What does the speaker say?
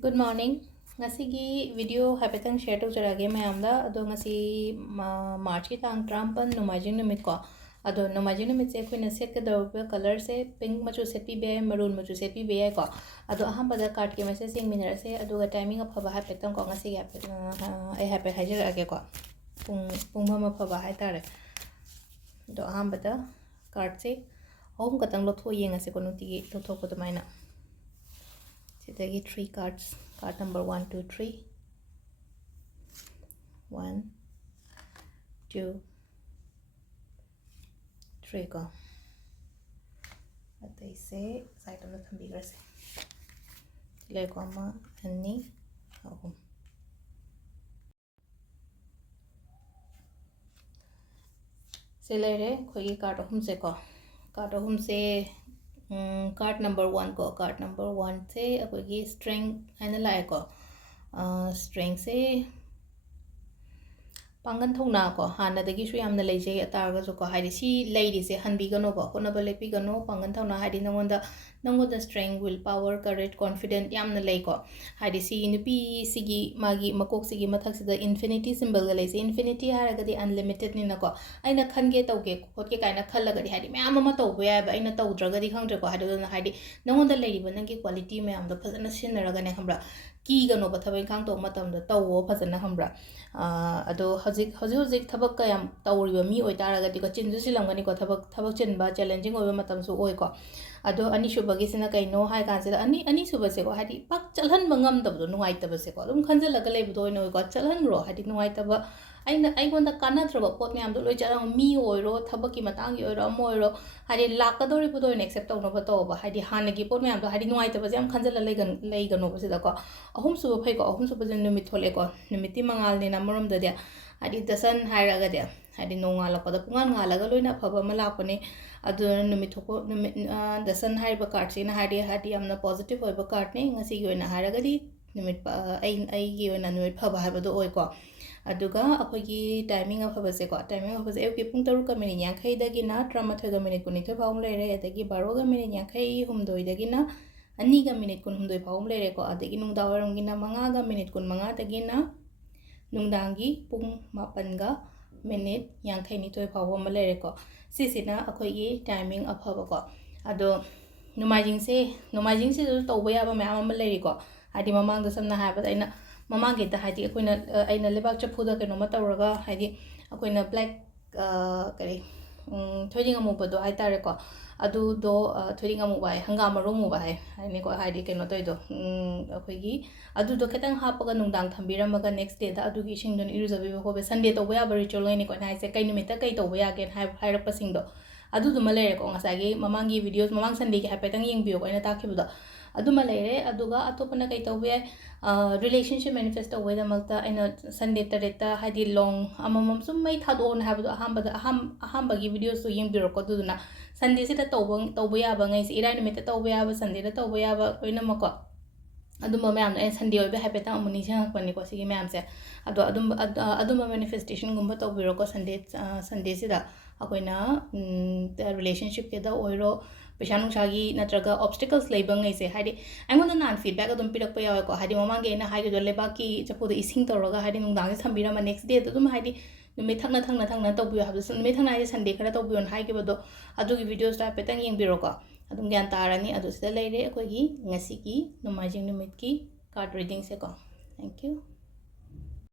Good morning. Ngasigi video hapetan share to jarage mayamda ado ngasi March ki tang trampan nomajing numit ko ado nomajing numit se koina set ka daw color se pink machu set pi be maroon machu set pi be ko ado aham pada card ke message sing minera se ado ga timing of haba hapetan ko ngasi ai hape hajarage ko pungfam phaba hai tare do aham pada card se ahum katang lo tho yenga se ko nuti to tho ko maina three cards. Card number 1, 2, 3. 1, 2, 3 go. At they say side of the computer. Legoma and knee. Selere koi card of humseko. Card of humse card number 1 ko card number 1 se akogi strength and like ko strength se pangan thongna ko hana dagi shu yamna leje atarga so ko haidi si lady se hanbi gano ba kona ba lepi gano pangan thongna haidi nangonda strength will power courage confident yamna lei ko haidi si nupi sigi magi makok sigi mathak sida infinity symbol ga leise infinity haraga di unlimited ni na ko aina khange tawge khotke kaina khallaga di haidi mayam ma tawbe ya ba aina tawdraga di khangdre ko haidi nangonda lei ba nangi quality mayam da phajana sinaraga ne khambra ki gano ba thabai khang to matam da tawo phajana khambra ado hojik thabak ka yam tawriba mi oi taraga di ko chinju silamgani ko thabak chinba challenging oiba matam su oi ko ado ani shubagi sina kaino hai kan se ani suba se ko hadi pak chalhan mangam tabdo nuai tab se ko dum khanjal laga lei bdo no ko chalhan ro hadi nuai tab ai gonda kana throba pot me am do loi chala mi oi ro thabaki matang gi oi ro mo oi ro hadi lakadori bdo no accept taw no ba to ba hadi hanagi pot me am do hadi nuai tab jam khanjal lei gan no ba se da ko ahum suba phai ko ahum suba jan numit thole ko numiti mangal ne na morom da dia hadi dasan hairaga dia hadi nongala ko da pungan ngala ga loina phaba mala ko ne adu numit thoko numit dasan haiba card sina hadi amna positive hoiba card ne ngasi gi oina hairaga di numit ai gi oina numit phaba haiba do oi ko aduga akogi timing of haba se ko timing of se ki pung taru ka minute yankhai da gi na tramatha ga minute kuni thoi phawum leire adagi 12 ga minute yankhai humdoi da gi na ani ga minute kun humdoi phawum leire ko adagi nungda waram gi na 5 ga minute kun 5 da gi na nungdangi pung 8 ga minute yankhai ni thoi phawum leire ko sisina akogi timing of haba ko ado numajing se tawba yaba mayam ama leire ko hadi mamang da samna haba aina mamang ge ta hadi akoina aina lebak chapu da keno ma tawraga hadi akoina black kare thoiding amu bodo hai tare ko adu do thoiding amu bai hangam ro mu bai ani ko hadi keno toido akoigi adu do ketang hapaga nungdang thambiramaga next day da adu gi sing don iruzabi ko be sunday to ya bari cholo ni ko nai se kai numita kai to ya gen hai rak pasing do adu duma lere ko ngasagi mamangi videos mamang sunday ki hapetang yeng biyo ko ina takhibuda aduma lere aduga atopana kai to be relationship manifest away the malta ina sunday tareta hadi long amamam sum mai thadon habudo ahamba gi videos so yeng biro ko duduna sunday sita to ya ba ngai ira numita to ya ba sunday da to ya ba oina mako aduma mayam na sunday oibe hapetang amuni jang pani ko sigi mayam se aduma manifestation gumba to biro ko sunday sida akoina relationship ke da oiro पैसा नुसागी नत्रगा obstacles लेबंग ऐसे हाइदि आंगोन नान feedback अदम पिरक पे याव को हाइदि ममांगे ना हाइदि जो लेबाकी चपुद इसिंग तोरगा हाइदि नुंदांग थंबिरा मा next day तुम हाइदि नुमे थंगना तोबियो हाबो नुमे थंगना हाइदि संडे खरा तोबियो हाइगे बदो अदुगी वीडियोस ता पेतंग येंग बिरो को अदुम ज्ञान तारानी अदु सिदा लेरे अकोगी ngasi की नमाजिंग नुमित की कार्ड रीडिंग से को थैंक यू